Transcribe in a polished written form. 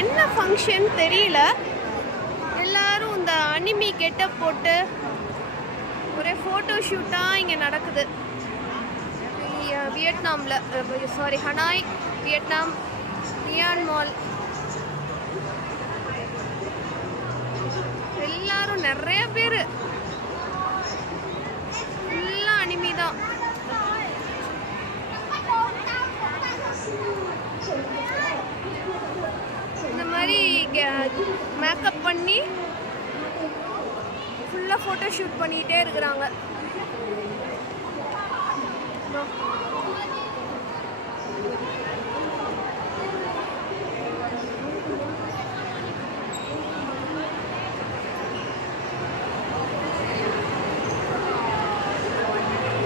என்ன ஃபங்க்ஷன் தெரியல. எல்லாரும் இந்த அனிமி கெட்டப் போட்டு ஒரே ஃபோட்டோ ஷூட்டாக இங்கே நடக்குது. வியட்நாமில் ஹனாய் வியட்நாம் நியான் மால். எல்லாரும் நிறைய பேர் ஃபுல்லாக அனிமி தான். இந்த மாதிரி மேக்கப் பண்ணி ஃபுல்லாக ஃபோட்டோ ஷூட் பண்ணிகிட்டே இருக்கிறாங்க.